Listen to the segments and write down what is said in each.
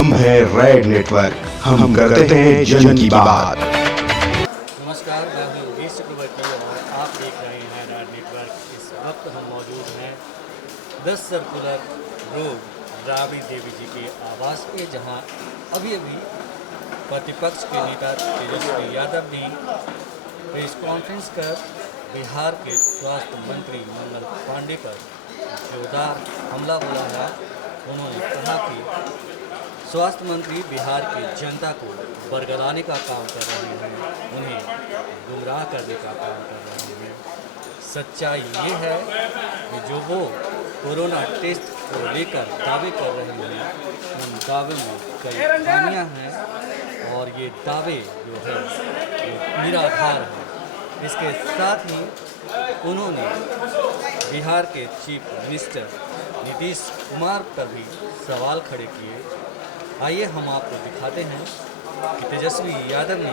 हम है red network, हम करते हैं जन की बात। नमस्कार, मैं हूं योगेश चक्रवर्ती और आप देख रहे हैं रेड नेटवर्क। इस वक्त हम मौजूद हैं 10 सर्कुलर रोड राबड़ी देवी जी के आवास पे, जहां अभी प्रतिपक्ष के नेता तेजस्वी यादव ने प्रेस कॉन्फ्रेंस कर बिहार के स्वास्थ्य मंत्री मंगल पांडे पर जोरदार हमला बोला है। उन्होंने कहा कि स्वास्थ्य मंत्री बिहार की जनता को बरगलाने का काम कर रहे हैं, उन्हें गुमराह करने का काम कर रहे हैं। सच्चाई ये है कि जो वो कोरोना टेस्ट को लेकर दावे कर रहे हैं, उन दावे में कई खामियां हैं और ये दावे जो है वो निराधार है। इसके साथ ही उन्होंने बिहार के चीफ मिनिस्टर नीतीश कुमार पर भी सवाल खड़े किए। आइए हम आपको दिखाते हैं कि तेजस्वी यादव ने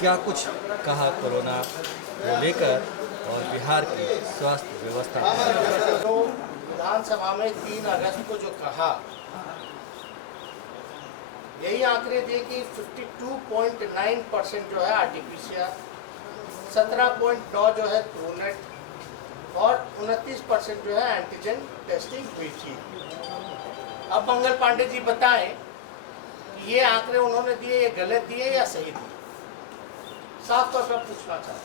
क्या कुछ कहा कोरोना को लेकर और बिहार की स्वास्थ्य व्यवस्था को लेकर। तो विधानसभा में 3 अगस्त को जो कहा, यही आंकड़े दिए कि 52.9% जो है आरटीपीसीआर, 17.9 जो है ट्रूनेट और 29% जो है एंटीजन टेस्टिंग हुई थी। अब मंगल पांडे जी बताएं कि ये आंकड़े उन्होंने दिए, ये गलत दिए या सही दिए। साफ तौर पर पूछना चाहता हूं,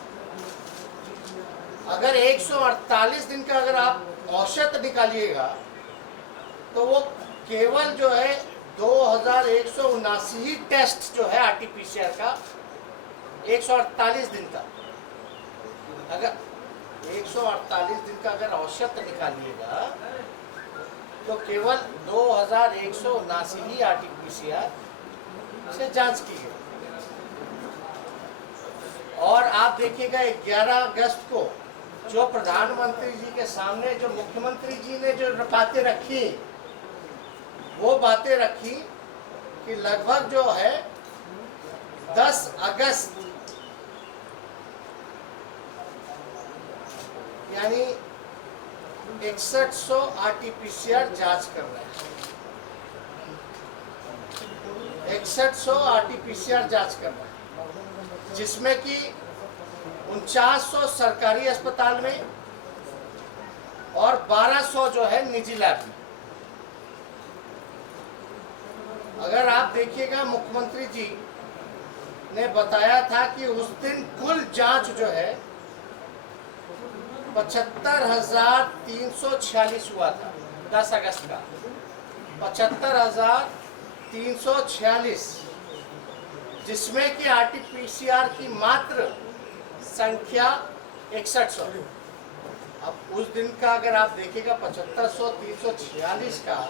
अगर 148 दिन का अगर आप औसत निकालिएगा तो वो केवल जो है 2179 ही टेस्ट जो है आरटीपीसीआर का 148 दिन का, अगर 148 दिन का अगर औसत निकालिएगा तो केवल 2179 ही आरटीपीसीआर से जांच की गई। और आप देखिएगा 11 अगस्त को जो प्रधानमंत्री जी के सामने जो मुख्यमंत्री जी ने जो बातें रखी, वो बातें रखी कि लगभग जो है 10 अगस्त यानी 6100 आरटीपीसीआर जांच कर रहे हैं। 6100 आरटीपीसीआर जांच कर रहे हैं, जिसमें कि 4900 सरकारी अस्पताल में और 1200 जो है निजी लैब में। अगर आप देखिएगा, मुख्यमंत्री जी ने बताया था कि उस दिन कुल जांच जो है 75,346 हुआ था 10 अगस्त का, 75,346, जिसमें कि आरटीपीसीआर की मात्र संख्या 6100। अब उस दिन का अगर आप देखिएगा 75,346 का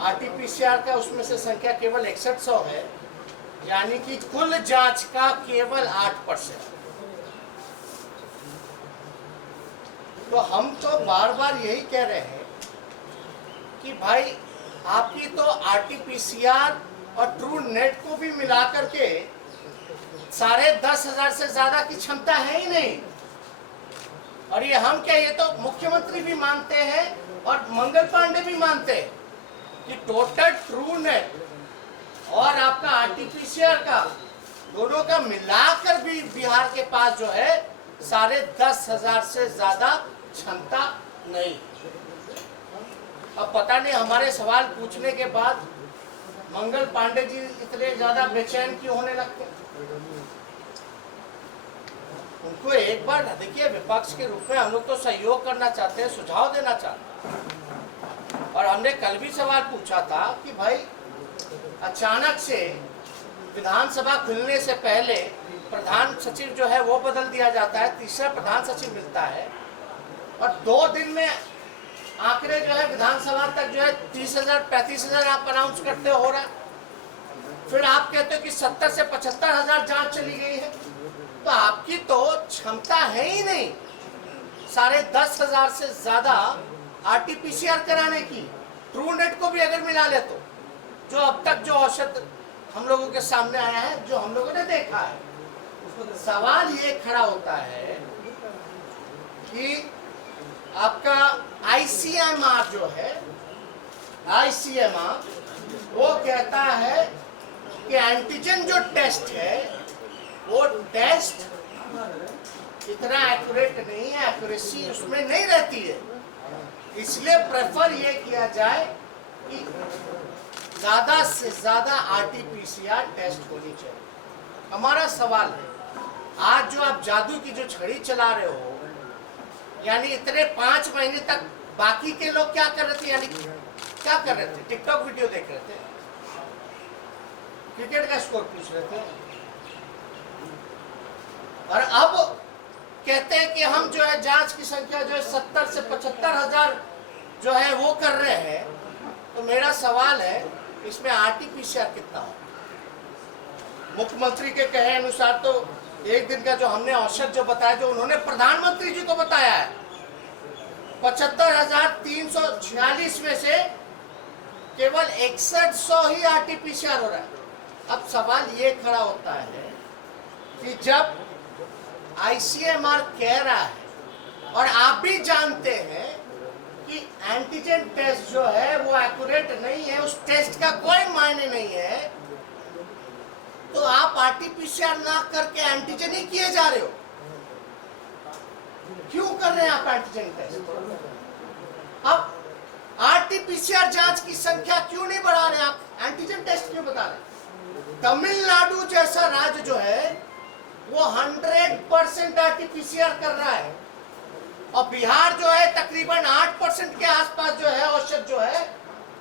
आरटीपीसीआर का, उसमें से संख्या केवल 6100 है, यानी कि कुल जांच का केवल 8%। तो हम तो बार बार यही कह रहे हैं कि भाई आपकी तो आरटीपीसीआर और ट्रू नेट को भी मिला करके 10,500 से ज्यादा की क्षमता है ही नहीं। और ये हम क्या, ये तो मुख्यमंत्री भी मानते हैं और मंगल पांडे भी मानते हैं कि टोटल ट्रू नेट और आपका आरटीपीसीआर का दोनों का मिलाकर भी बिहार के पास जो है 10,500 से ज्यादा क्षमता नहीं। अब पता नहीं हमारे सवाल पूछने के बाद मंगल पांडे जी इतने ज्यादा बेचैन क्यों होने लगते। उनको एक बार देखिए, विपक्ष के रूप में हम लोग तो सहयोग करना चाहते हैं, सुझाव देना चाहते हैं। और हमने कल भी सवाल पूछा था कि भाई अचानक से विधानसभा खुलने से पहले प्रधान सचिव जो है वो बदल दिया जाता है, तीसरा प्रधान सचिव मिलता है और 2 दिन में आंकड़े जो है विधानसभा तक जो है 30,000 35,000 आप अनाउंस करते हो रहा है। फिर आप कहते हो कि 70 से 75,000 जांच चली गई है। तो आपकी तो क्षमता है ही नहीं 10,500 से ज्यादा आरटीपीसीआर कराने की। ट्रू नेट को भी अगर मिला ले तो जो अब तक जो औसत हम लोगों के सामने आया है, जो हम लोगों ने देखा है, सवाल ये खड़ा होता है कि आपका आईसीएमआर जो है आईसीएमआर वो कहता है कि एंटीजन जो टेस्ट है वो टेस्ट इतना एक्यूरेट नहीं है, एक्यूरेसी उसमें नहीं रहती है। इसलिए प्रेफर ये किया जाए कि ज्यादा से ज्यादा आरटीपीसीआर टेस्ट होनी चाहिए। हमारा सवाल है, आज जो आप जादू की जो छड़ी चला रहे हो, यानी इतने 5 महीने तक बाकी के लोग क्या कर रहे थे? यानी क्या कर रहे थे? टिकटॉक वीडियो देख रहे थे, क्रिकेट का स्कोर पूछ रहे थे, और अब कहते हैं कि हम जो है जांच की संख्या जो है 70 से 75 हजार जो है वो कर रहे हैं। तो मेरा सवाल है, इसमें आरटीपीसीआर कितना हो? मुख्यमंत्री के कहे अनुसार तो एक दिन का जो हमने औसत जो बताया, जो उन्होंने प्रधानमंत्री जी को बताया है, 75,346 में से केवल 6100 ही आरटीपीसीआर हो रहा है। अब सवाल ये खड़ा होता है कि जब आईसीएमआर कह रहा है और आप भी जानते हैं कि एंटीजन टेस्ट जो है वो एक्यूरेट नहीं है, उस टेस्ट का कोई मायने नहीं है, तो आप आरटीपीसीआर ना करके एंटीजन ही किए जा रहे हो। क्यों कर रहे हैं आप एंटीजन टेस्ट? अब आरटीपीसीआर जांच की संख्या क्यों नहीं बढ़ा रहे आप? एंटीजन टेस्ट क्यों बता रहे? तमिलनाडु जैसा राज्य जो है वो 100% आरटीपीसीआर कर रहा है, और बिहार जो है तकरीबन 8% के आसपास जो है औसत जो है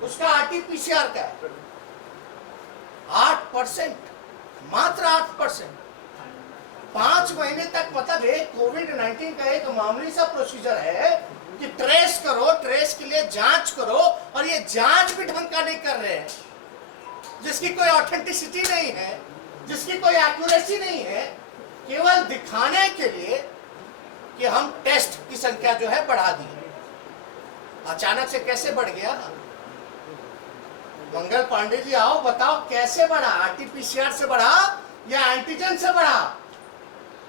उसका आरटीपीसीआर का है। 8%, मात्र 8%। 5 महीने तक, मतलब एक कोविड-19 का एक मामूली सा प्रोसीजर है कि ट्रेस करो, ट्रेस के लिए जांच करो, और ये जांच भी ढंग का नहीं कर रहे हैं, जिसकी कोई ऑथेंटिसिटी नहीं है, जिसकी कोई एक्यूरेसी नहीं है, केवल दिखाने के लिए कि हम टेस्ट की संख्या जो है बढ़ा दी। अचानक से कैसे बढ़ गया? मंगल पांडे जी आओ, बताओ कैसे बढ़ा? आरटीपीसीआर से बढ़ा या एंटीजन से बढ़ा?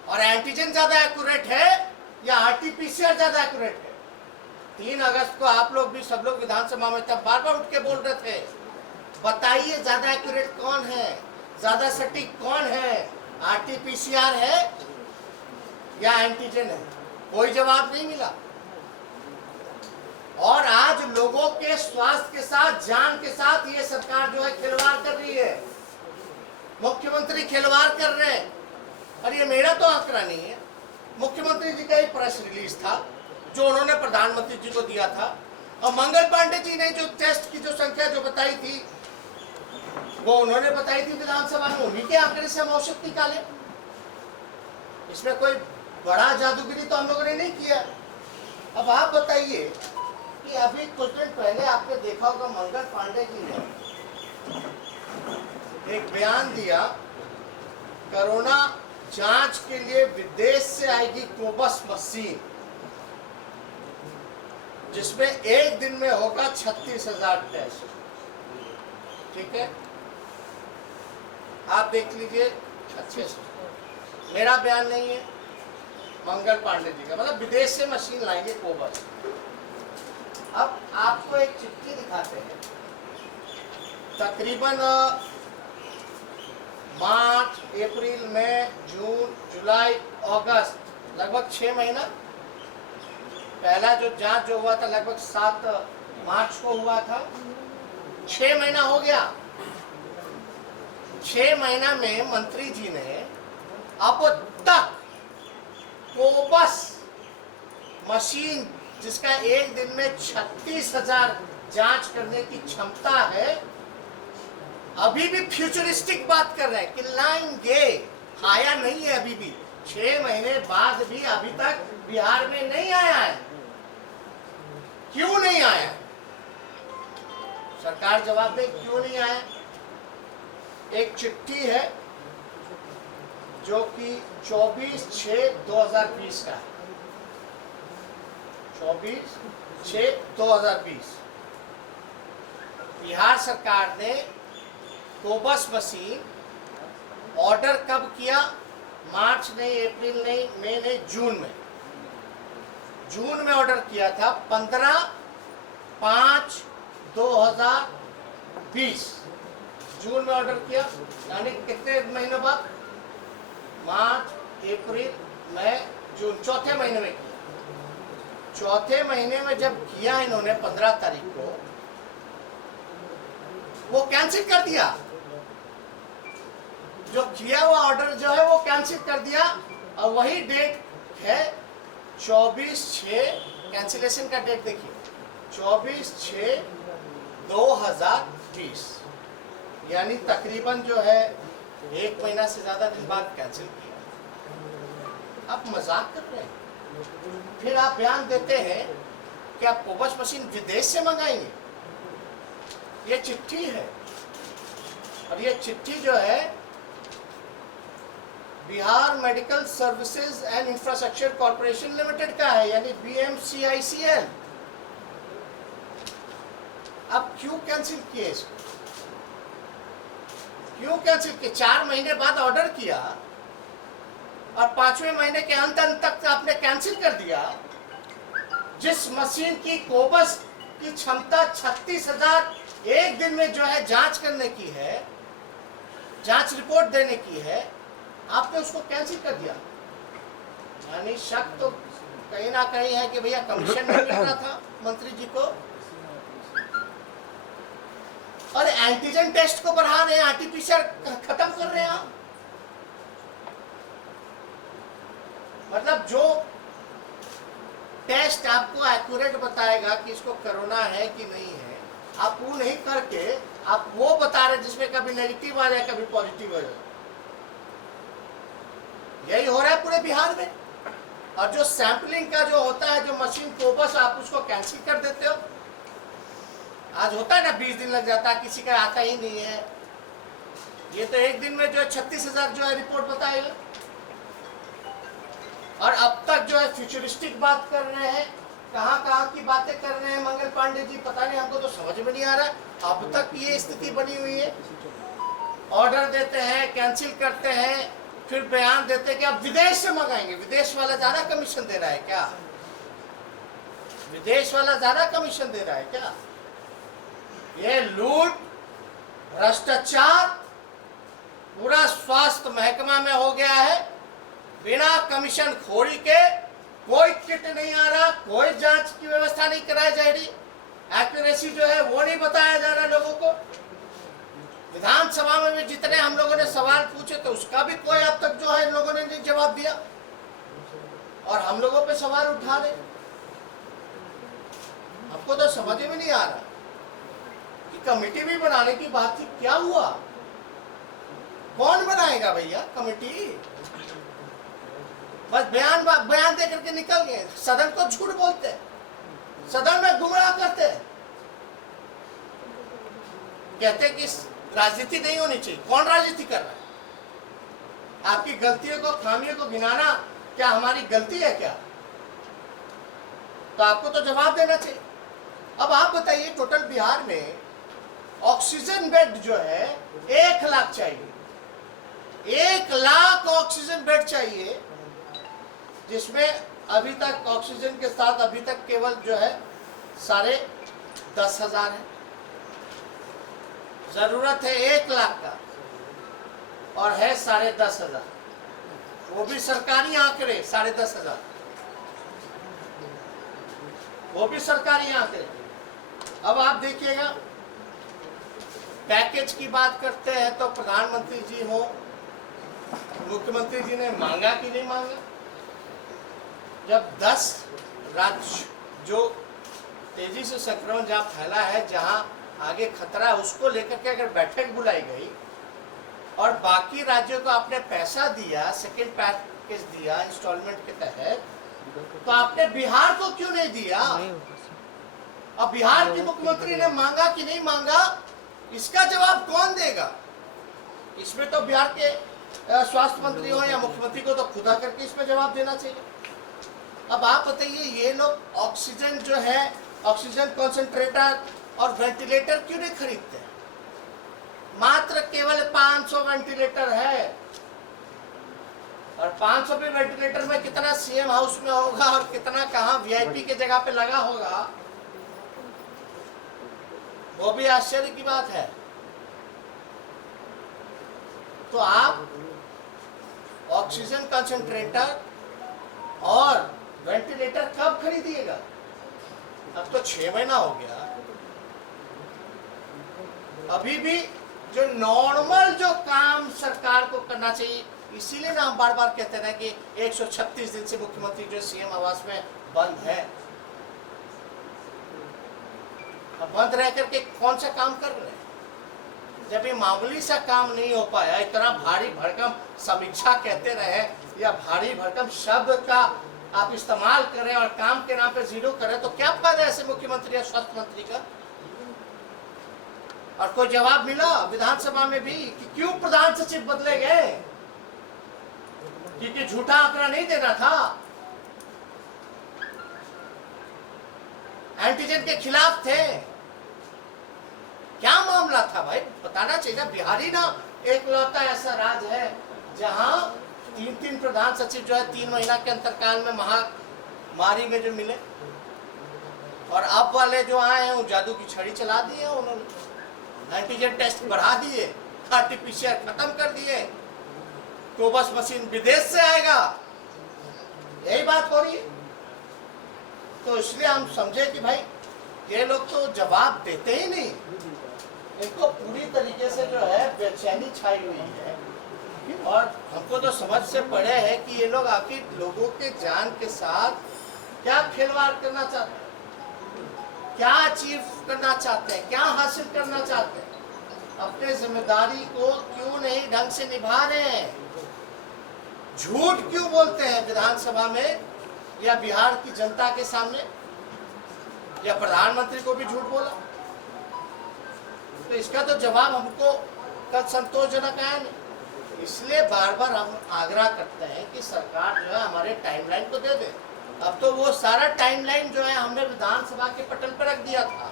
और एंटीजन ज्यादा एक्यूरेट है या आरटीपीसीआर ज्यादा एक्यूरेट है? 3 अगस्त को आप लोग भी, सब लोग विधानसभा में तब बार बार उठ के बोल रहे थे, बताइए ज्यादा एक्यूरेट कौन है, ज्यादा सटीक कौन है, आरटीपीसीआर है या एंटीजन है? कोई जवाब नहीं मिला। और आज लोगों के स्वास्थ्य के साथ, जान के साथ ये सरकार जो है खिलवाड़ कर रही है, मुख्यमंत्री खिलवाड़ कर रहे हैं। और ये मेरा तो आंकड़ा नहीं है, मुख्यमंत्री जी का ही प्रेस रिलीज था जो उन्होंने प्रधानमंत्री जी को दिया था, और मंगल पांडे जी ने जो टेस्ट की जो संख्या जो बताई थी वो उन्होंने बताई थी विधानसभा में, उन्हीं के आंकड़े से हम औसत निकाले। इसमें कोई बड़ा जादूगिरी तो हम लोगों ने नहीं किया। अब आप बताइए कि अभी कुछ दिन पहले आपने देखा होगा मंगल पांडे जी ने एक बयान दिया, कोरोना जांच के लिए विदेश से आएगी कोबस मशीन, जिसमें एक दिन में होगा 36,000 टेस्ट। ठीक है, आप देख लीजिए अच्छे से, मेरा बयान नहीं है, मंगल पांडे जी का, मतलब विदेश से मशीन लाएंगे कोबस। अब आपको एक चिट्ठी दिखाते हैं, तकरीबन मार्च, अप्रैल, मई, जून, जुलाई, अगस्त, लगभग 6 महीना। पहला जो जांच जो हुआ था लगभग 7 मार्च को हुआ था, 6 महीना हो गया। 6 महीना में मंत्री जी ने अब तक कोबस मशीन, जिसका एक दिन में 36,000 जांच करने की क्षमता है, अभी भी फ्यूचरिस्टिक बात कर रहे हैं कि लाएंगे, आया नहीं है अभी भी। 6 महीने बाद भी अभी तक बिहार में नहीं आया है। क्यों नहीं आया? सरकार जवाब दे, क्यों नहीं आया? एक चिट्ठी है जो कि 24/6/2020 का है, 24/6/2020। बिहार सरकार ने कोबस मशीन ऑर्डर कब किया? मार्च नहीं, अप्रैल नहीं, मई नहीं, जून में। जून में ऑर्डर किया था, 15/5 2020 जून में ऑर्डर किया, यानी कितने महीनों बाद? मार्च, अप्रैल, मई, जून, चौथे महीने में किया। चौथे महीने में जब किया इन्होंने 15 तारीख को, वो कैंसिल कर दिया। जो किया हुआ ऑर्डर जो है वो कैंसिल कर दिया, और वही डेट है 24/6, कैंसिलेशन का डेट देखिए 24/6/2020, यानी तकरीबन जो है 1 महीना से ज्यादा दिन बाद कैंसिल किया। आप मजाक कर रहे हैं। फिर आप बयान देते हैं कि आप कोबस मशीन विदेश से मंगाएंगे। ये चिट्ठी है, और ये चिट्ठी जो है Bihar medical services and infrastructure corporation limited का है, यानी BMCICL। अब क्यों कैंसिल किए इसको? क्यों कैंसिल किए? 4 महीने बाद ऑर्डर किया और 5वें महीने के अंत तक आपने कैंसिल कर दिया। जिस मशीन की कोबस की क्षमता 36,000 एक दिन में जो है जांच करने की है, जांच रिपोर्ट देने की है, आपने उसको कैंसिल कर दिया। यानी शक तो कहीं ना कहीं है कि भैया कमीशन नहीं मिलना था मंत्री जी को, और एंटीजन टेस्ट को बढ़ा रहे हैं, आरटीपीसीआर खत्म कर रहे हैं आप। मतलब जो टेस्ट आपको एक्यूरेट बताएगा कि इसको कोरोना है कि नहीं है, आप वो नहीं करके आप वो बता रहे जिसमें कभी नेगेटिव आ जाए कभी पॉजिटिव आ जाए। यही हो रहा है पूरे बिहार में। और जो सैंपलिंग का जो होता है, जो मशीन कोबस, आप उसको कैंसिल कर देते हो। आज होता है ना 20 दिन लग जाता है, किसी का आता ही नहीं है। ये तो एक दिन में जो 36,000 जो है रिपोर्ट बताएगा। और अब तक जो है फ्यूचरिस्टिक बात कर रहे हैं, कहाँ की बातें कर रहे हैं मंगल पांडे जी, पता नहीं, हमको तो समझ में नहीं आ रहा है। अब तक ये स्थिति बनी हुई है। ऑर्डर देते हैं, कैंसिल करते हैं, फिर बयान देते हैं कि आप विदेश से मंगाएंगे। विदेश वाला ज्यादा कमीशन दे रहा है क्या? विदेश वाला ज्यादा कमीशन दे रहा है क्या? ये लूट, भ्रष्टाचार पूरा स्वास्थ्य महकमा में हो गया है। बिना कमीशन खोरी के कोई किट नहीं आ रहा, कोई जांच की व्यवस्था नहीं कराई जा रही, एक्यूरेसी जो है वो नहीं बताया जा रहा लोगों को। विधानसभा में भी जितने हम लोगों ने सवाल पूछे तो उसका भी कोई अब तक जो है इन लोगों ने नहीं जवाब दिया, और हम लोगों पे सवाल उठा रहे। हमको तो समझ में नहीं आ रहा कि कमेटी भी बनाने की बात थी, क्या हुआ? कौन बनाएगा भैया कमेटी? बस बयान दे करके निकल गए। सदन को झूठ बोलते हैं, सदन में गुमराह करते हैं, कहते हैं कि राजनीति नहीं होनी चाहिए। कौन राजनीति कर रहा है? आपकी गलतियों को, खामियों को गिनाना क्या हमारी गलती है क्या? तो आपको तो जवाब देना चाहिए। अब आप बताइए, टोटल बिहार में ऑक्सीजन बेड जो है 1 लाख चाहिए। 1 लाख ऑक्सीजन बेड चाहिए, जिसमें अभी तक ऑक्सीजन के साथ अभी तक केवल जो है 10,500 है। जरूरत है 1 लाख का, और है 10,500। वो भी सरकारी आंकड़े 10,500, वो भी सरकारी आंकड़े। अब आप देखिएगा, पैकेज की बात करते हैं तो प्रधानमंत्री जी हो, मुख्यमंत्री जी ने मांगा कि नहीं मांगा? जब 10 राज्य जो तेजी से संक्रमण जहाँ फैला है, जहाँ आगे खतरा है, उसको लेकर के अगर बैठक बुलाई गई और बाकी राज्यों को आपने पैसा दिया, सेकेंड पैकेज दिया इंस्टॉलमेंट के तहत, तो आपने बिहार को क्यों नहीं दिया? अब बिहार के मुख्यमंत्री ने मांगा कि नहीं मांगा, इसका जवाब कौन देगा? इसमें तो बिहार के स्वास्थ्य मंत्री हो या मुख्यमंत्री को तो खुदा करके इसमें जवाब देना चाहिए। अब आप बताइए, ये लोग ऑक्सीजन जो है, ऑक्सीजन कॉन्सेंट्रेटर और वेंटिलेटर क्यों नहीं खरीदते? मात्र केवल 500 वेंटिलेटर है, और 500 भी वेंटिलेटर में कितना सीएम हाउस में होगा और कितना कहाँ वीआईपी के जगह पे लगा होगा। वो भी आश्चर्य की बात है। तो आप ऑक्सीजन कंसंट्रेटर और वेंटिलेटर कब खरीदिएगा? अब तो 6 महीना हो गया, अभी भी जो नॉर्मल जो काम सरकार को करना चाहिए, इसीलिए ना हम बार बार कहते हैं कि 136 दिन से मुख्यमंत्री जो सीएम आवास में बंद है। अब बंद रह करके कौन सा काम कर रहे हैं? जब ये मामूली सा काम नहीं हो पाया, इतना भारी भरकम समीक्षा कहते रहे या भारी भरकम शब्द का आप इस्तेमाल करें और काम के नाम पे जीरो करें, तो क्या फायदा ऐसे मुख्यमंत्री या स्वास्थ्य मंत्री का? और कोई जवाब मिला विधानसभा में भी कि क्यों प्रधान सचिव बदले गए? क्योंकि झूठा आंकड़ा नहीं देना था, एंटीजन के खिलाफ थे। क्या मामला था भाई, बताना चाहिए। बिहारी ना एक लौता ऐसा राज्य है जहां 3 प्रधान सचिव जो है 3 महीना के अंतरकाल में महामारी में जो मिले, और अब वाले जो आए हैं वो जादू की छड़ी चला दी है उन्होंने। एंटीजन टेस्ट बढ़ा दिए, आरटीपीसीआर खत्म कर दिए, तो बस मशीन विदेश से आएगा, यही बात हो रही है। तो इसलिए हम समझे कि भाई ये लोग तो जवाब देते ही नहीं, इनको पूरी तरीके से जो है बेचैनी छाई हुई है। और हमको तो समझ से पड़े है कि ये लोग आखिर लोगों के जान के साथ क्या खिलवाड़ करना चाहते हैं, क्या अचीव करना चाहते हैं, क्या हासिल करना चाहते हैं, अपने जिम्मेदारी को क्यों नहीं ढंग से निभा रहे हैं, झूठ क्यों बोलते हैं विधानसभा में या बिहार की जनता के सामने, या प्रधानमंत्री को भी झूठ बोला। तो इसका तो जवाब हमको कल संतोषजनक आया नहीं। इसलिए बार बार हम आग्रह करते हैं कि सरकार जो है हमारे टाइमलाइन को दे दे। अब तो वो सारा टाइमलाइन जो है हमने विधानसभा के पटल पर रख दिया था,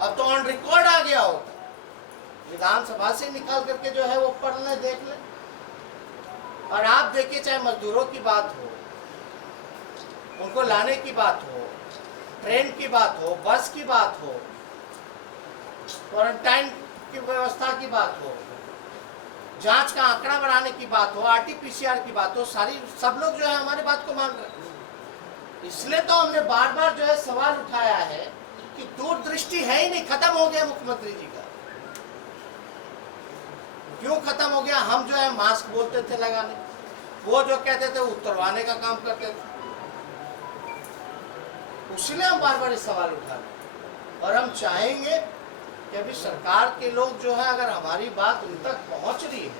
अब तो ऑन रिकॉर्ड आ गया होगा, विधानसभा से निकाल करके जो है वो पढ़ लें, देख लें। और आप देखिए, चाहे मजदूरों की बात हो, उनको लाने की बात हो, ट्रेन की बात हो, बस की बात हो, क्वारंटाइन की व्यवस्था की बात हो, जांच का आंकड़ा बढ़ाने की बात हो, आरटीपीसीआर की बात हो, सब लोग जो है हमारी बात को मान रहे हैं। इसलिए तो हमने बार बार जो है सवाल उठाया है कि दूरदृष्टि है ही नहीं, खत्म हो गया मुख्यमंत्री जी का। क्यों खत्म हो गया? हम जो है मास्क बोलते थे लगाने, वो जो कहते थे उतरवाने का काम करते थे। इसलिए हम बार बार इस सवाल उठा रहे हैं। और हम चाहेंगे कि अभी सरकार के लोग जो है, अगर हमारी बात उन तक पहुंच रही है,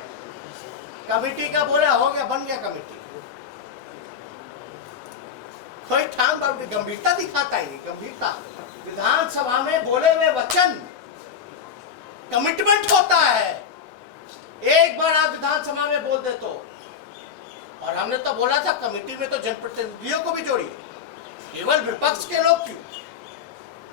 कमेटी का बोला हो गया, बन गया कमेटी, कोई ठाम बाबू गंभीरता दिखाता ही नहीं। गंभीरता विधानसभा में बोले हुए वचन कमिटमेंट होता है। एक बार आप विधानसभा में बोल दे तो, और हमने तो बोला था कमेटी में तो जनप्रतिनिधियों को भी जोड़िए, केवल विपक्ष के लोग क्यों,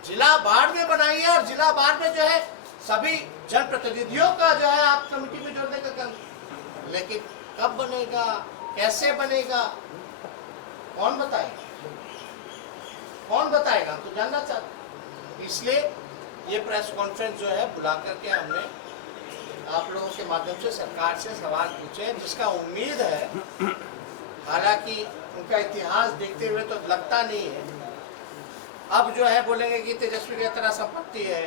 जिला बाढ़ में बनाइए और जिला बाढ़ में जो है सभी जनप्रतिनिधियों का जो है आप कमेटी में जोड़ने का काम। लेकिन कब बनेगा, कैसे बनेगा, कौन बताएगा, कौन बताएगा, तो जानना चाहते। इसलिए ये प्रेस कॉन्फ्रेंस जो है बुला करके हमने आप लोगों के माध्यम से सरकार से सवाल पूछे, जिसका उम्मीद है, हालांकि उनका इतिहास देखते हुए तो लगता नहीं है, अब जो है बोलेंगे कि तेजस्वी की तरह संपत्ति है,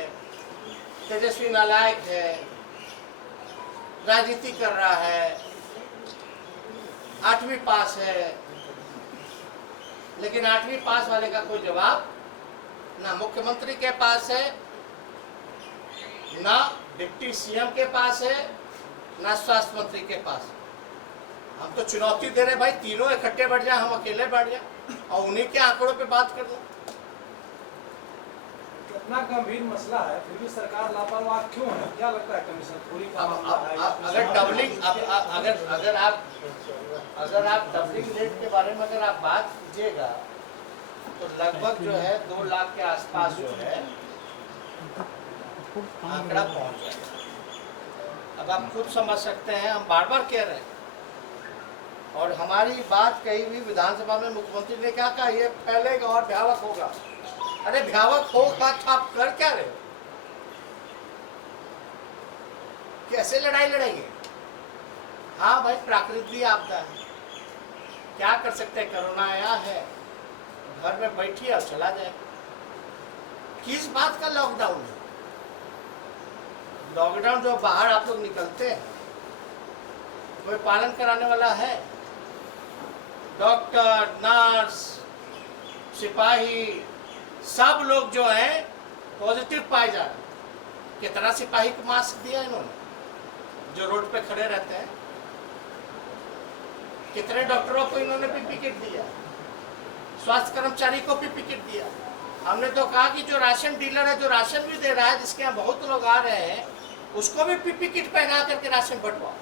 तेजस्वी नालायक है, राजनीति कर रहा है, 8वीं पास है। लेकिन 8वीं पास वाले का कोई जवाब ना मुख्यमंत्री के पास है, ना डिप्टी सीएम के पास है, ना स्वास्थ्य मंत्री के पास। हम तो चुनौती दे रहे भाई, तीनों इकट्ठे बैठ जाए, हम अकेले बैठ जाए और उन्हीं के आंकड़ों पे बात कर लो। इतना गंभीर मसला है, फिर भी सरकार लापरवाह क्यों है? क्या लगता है कमीशन पूरी का मामला है? अगर डबलिंग अगर आप डबलिंग रेट के बारे में अगर आप बात कीजिएगा तो लगभग जो है 2 लाख के आसपास जो है आंकड़ा पहुंच जाएगा। अब आप खुद समझ सकते हैं, हम बार बार कह रहे हैं, और हमारी बात कही हुई विधानसभा में मुख्यमंत्री ने क्या कहा, ये फैलेगा और भयावह होगा। अरे भयावह होगा तो आप कर क्या रहे हो? कैसे लड़ाई लड़ेंगे? हाँ भाई, प्राकृतिक आपदा है, क्या कर सकते हैं? कोरोना आया है, घर में बैठिए और चला जाए। किस बात का लॉकडाउन है? लॉकडाउन जो बाहर आप लोग निकलते हैं, कोई पालन कराने वाला है? डॉक्टर, नर्स, सिपाही, सब लोग जो हैं पॉजिटिव पाए जा रहे हैं। कितना सिपाही को मास्क दिया इन्होंने जो रोड पे खड़े रहते हैं? कितने डॉक्टरों को इन्होंने पीपी किट दिया? स्वास्थ्य कर्मचारी को पीपी किट दिया। हमने तो कहा कि जो राशन डीलर है, जो राशन भी दे रहा है, जिसके यहाँ बहुत लोग आ रहे हैं, उसको भी पीपी किट पहना करके राशन बंटवाओ,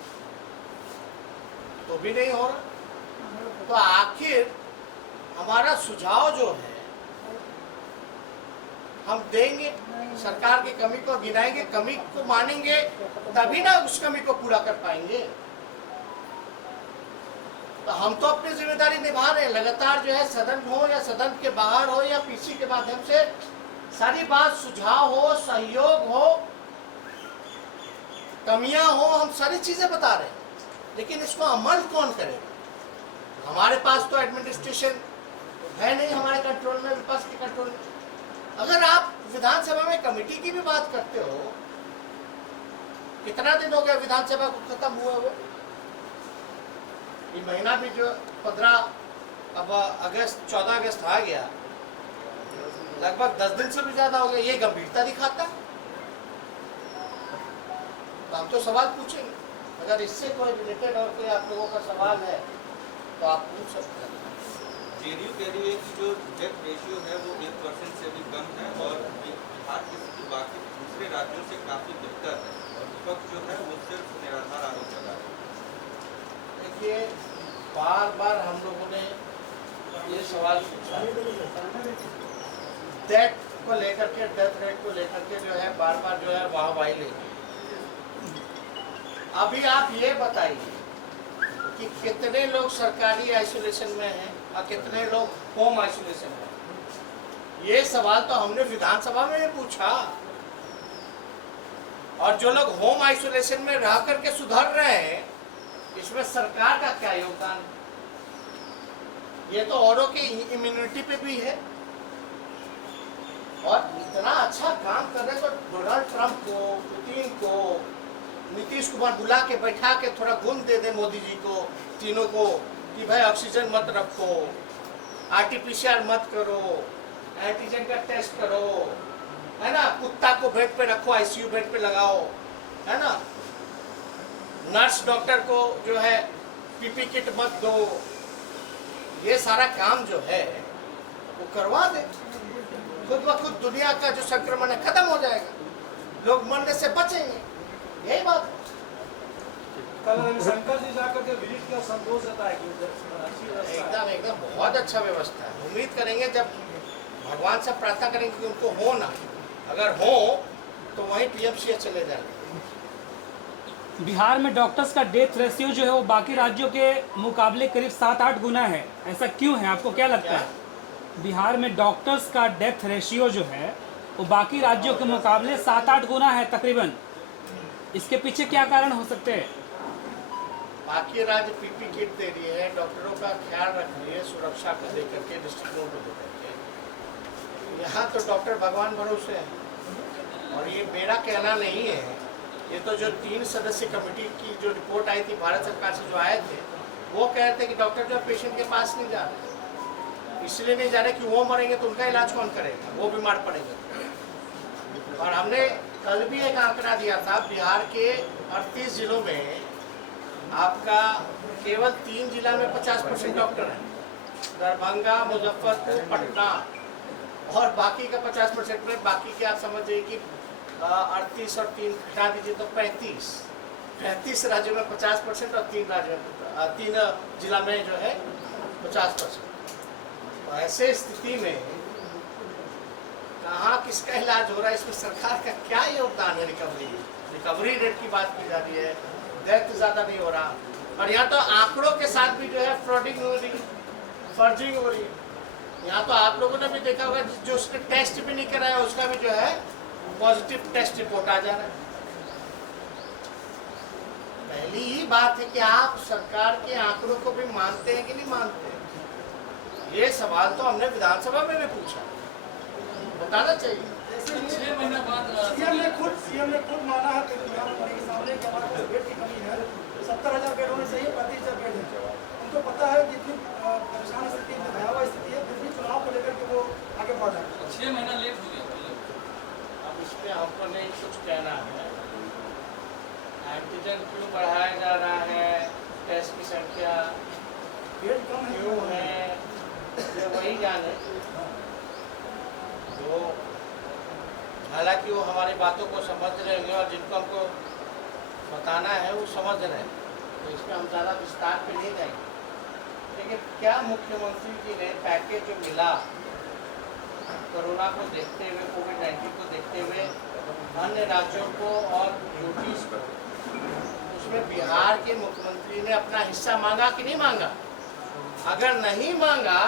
तो भी नहीं हो रहा। तो आखिर हमारा सुझाव जो है हम देंगे, सरकार की कमी को गिनाएंगे, कमी को मानेंगे, तभी ना उस कमी को पूरा कर पाएंगे। तो हम तो अपनी जिम्मेदारी निभा रहे हैं लगातार, जो है सदन हो या सदन के बाहर हो या पीसी के माध्यम से सारी बात, सुझाव हो, सहयोग हो, कमियां हो, हम सारी चीजें बता रहे हैं। लेकिन इसको अमल कौन करेगा? हमारे पास तो एडमिनिस्ट्रेशन है नहीं हमारे कंट्रोल में, विपक्ष के कंट्रोल में। अगर आप विधानसभा में कमेटी की भी बात करते हो, कितना दिन हो गया विधानसभा को खत्म हुए हुए? ये महीना भी जो 15 अब अगस्त 14 अगस्त आ गया, लगभग 10 दिन से भी ज्यादा हो गया। ये गंभीरता दिखाता है? तो हम तो सवाल पूछेंगे। अगर इससे कोई रिलेटेड और कोई आप लोगों का सवाल है तो आप पूछ सकते हैं। जेडीयू कह रही है कि जो डेथ रेशियो है वो 1% से भी कम है और बिहार की स्थिति बाकी दूसरे राज्यों से काफी बेहतर है, और विपक्ष जो है वो सिर्फ निराधार आरोप लगा रहा है। देखिए, बार बार हम लोगों ने ये सवाल पूछा, डेथ को लेकर के, डेथ रेट को लेकर के जो है बार बार जो है वाहवाही लेंगे। अभी आप ये बताइए कि कितने लोग सरकारी आइसोलेशन में हैं और कितने लोग होम आइसोलेशन में? ये सवाल तो हमने विधानसभा में भी पूछा। और जो लोग होम आइसोलेशन में रह करके सुधर रहे हैं, इसमें सरकार का क्या योगदान? ये तो औरों की इम्यूनिटी पे भी है। और इतना अच्छा काम कर रहे तो डोनाल्ड ट्रंप को, पुतिन को, नीतीश कुमार बुला के बैठा के थोड़ा गुण दे दे मोदी जी को, तीनों को, कि भाई ऑक्सीजन मत रखो, आरटीपीसीआर मत करो, एंटीजन का टेस्ट करो, है ना, कुत्ता को बेड पे रखो, आईसीयू बेड पे लगाओ, है ना, नर्स डॉक्टर को जो है पीपी किट मत दो। ये सारा काम जो है वो करवा दे, खुद ब खुद दुनिया का जो संक्रमण है खत्म हो जाएगा, लोग मरने से बचेंगे। यही बात है। कल रविशंकर जी जाकर के विजिट किया, संतोष जताया कि अच्छी व्यवस्था है। एकदम बहुत अच्छा व्यवस्था है। उम्मीद करेंगे, जब भगवान से प्रार्थना करेंगे कि उनको हो ना, अगर हो तो वहीं पीएमसीएच चले जाएंगे। बिहार में डॉक्टर्स का डेथ रेशियो जो है वो बाकी राज्यों के मुकाबले करीब 7-8 गुना है, ऐसा क्यों है? आपको क्या लगता है? बिहार में डॉक्टर्स का डेथ रेशियो जो है वो बाकी राज्यों के मुकाबले 7-8 गुना है तकरीबन, इसके पीछे क्या कारण हो सकते हैं? बाकी राज्य पीपी किट दे रही है, डॉक्टरों का ख्याल रख रही है, सुरक्षा को लेकर के, डिस्ट्रिक्टों को लेकर के। यहाँ तो डॉक्टर भगवान भरोसे हैं। और ये मेरा कहना नहीं है, ये तो जो 3 सदस्य कमेटी की जो रिपोर्ट आई थी भारत सरकार से, जो आए थे, वो कह रहे थे कि डॉक्टर जो पेशेंट के पास नहीं जा रहे, इसलिए नहीं जा रहे कि वो मरेंगे तो उनका इलाज कौन करेगा, वो बीमार पड़ेगा। और हमने कल भी एक आंकड़ा दिया था, बिहार के 38 जिलों में आपका केवल 3 जिला में 50% डॉक्टर हैं, दरभंगा, मुजफ्फरपुर, पटना, और बाकी का 50% में, बाकी के आप समझिए कि 38 और 3 घटा दीजिए तो 35 राज्यों में 50% और 3 राज्यों में 3 जिला में जो है 50%। तो ऐसे स्थिति में कहाँ किसका इलाज हो रहा है? इसमें सरकार का क्या योगदान है? रिकवरी रेट की बात की जा रही है, डेथ ज़्यादा नहीं हो रहा, और यहाँ तो आंकड़ों के साथ भी जो है फ्रॉडिंग हो रही, फर्जिंग हो रही। यहाँ तो आप लोगों ने भी देखा होगा, जो उसने टेस्ट भी नहीं कराया उसका भी जो है पॉजिटिव टेस्ट रिपोर्ट आ जा रहा है। पहली ही बात है कि आप सरकार के आंकड़ों को भी मानते हैं कि नहीं मानते? ये सवाल तो हमने विधानसभा में भी पूछा, बताना चाहिए। सीएम ने खुद माना है कि प्रधानमंत्री के सामने कि हमारे पास बेड की कमी है, 70,000 बेड होने चाहिए, 35,000 बेड है। उनको पता है कि इतनी परेशान स्थिति है, भयावह स्थिति है, फिर भी चुनाव को लेकर के वो आगे बढ़ रहे हैं। 6 महीना लेट हो गया। अब इस पे हमको नहीं कुछ कहना है। एंटीजन क्यों बढ़ाया जा रहा है, टेस्ट की संख्या बेड कम है क्यों है, ये वही जाने। तो हालांकि वो हमारी बातों को समझ रहे हैं और जिनको हमको बताना है वो समझ रहे हैं, तो इसमें हम ज़्यादा विस्तार पे नहीं जाएंगे। लेकिन क्या मुख्यमंत्री जी ने पैकेज जो मिला कोरोना को देखते हुए, कोविड-19 को देखते हुए, अन्य राज्यों को और यूपीज को, उसमें बिहार के मुख्यमंत्री ने अपना हिस्सा मांगा कि नहीं मांगा? अगर नहीं मांगा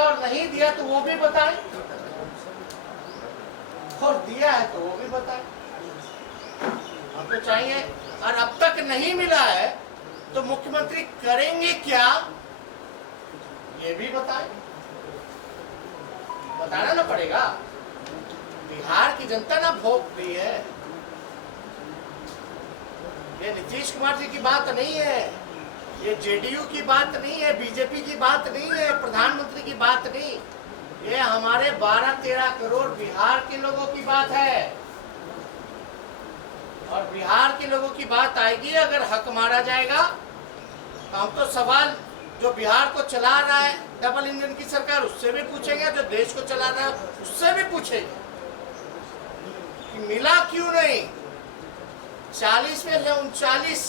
और नहीं दिया तो वो भी बताए, और दिया है तो वो भी बताए। हमको चाहिए, और अब तक नहीं मिला है तो मुख्यमंत्री करेंगे क्या, ये भी बताए, बताना ना पड़ेगा। बिहार की जनता ना भोग रही है। ये नीतीश कुमार जी की बात नहीं है, ये जेडीयू की बात नहीं है, बीजेपी की बात नहीं है, प्रधानमंत्री की बात नहीं, ये हमारे 12-13 करोड़ बिहार के लोगों की बात है। और बिहार के लोगों की बात आएगी, अगर हक मारा जाएगा तो हम तो सवाल जो बिहार को चला रहा है डबल इंजन की सरकार, उससे भी पूछेंगे, जो देश को चला रहा है उससे भी पूछेंगे कि मिला क्यों नहीं। 40 में से 39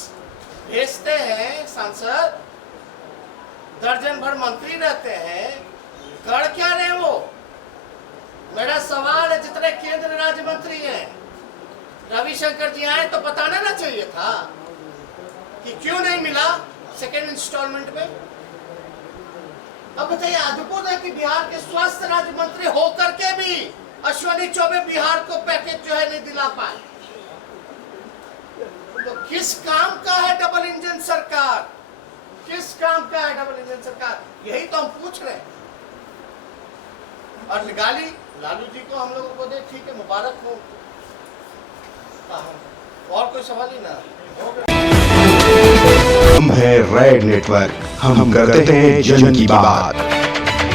भेजते हैं सांसद, दर्जन भर मंत्री रहते हैं, कर क्या रहे वो? मेरा सवाल है, जितने केंद्र राज्य मंत्री हैं, रविशंकर जी आए तो बताना ना चाहिए था कि क्यों नहीं मिला सेकेंड इंस्टॉलमेंट में? अब बताइए, अद्भुत है कि बिहार के स्वास्थ्य राज्य मंत्री होकर के भी अश्विनी चौबे बिहार को पैकेज जो है नहीं दिला पाए। तो किस काम का है डबल इंजन सरकार? किस काम का है डबल इंजन सरकार? यही तो हम पूछ रहे हैं। और निकाली लालू जी को हम लोगों को दे, ठीक है, मुबारक हो। और कोई सवाल ही ना। हम है रेड नेटवर्क, हम करते हैं जन की बात।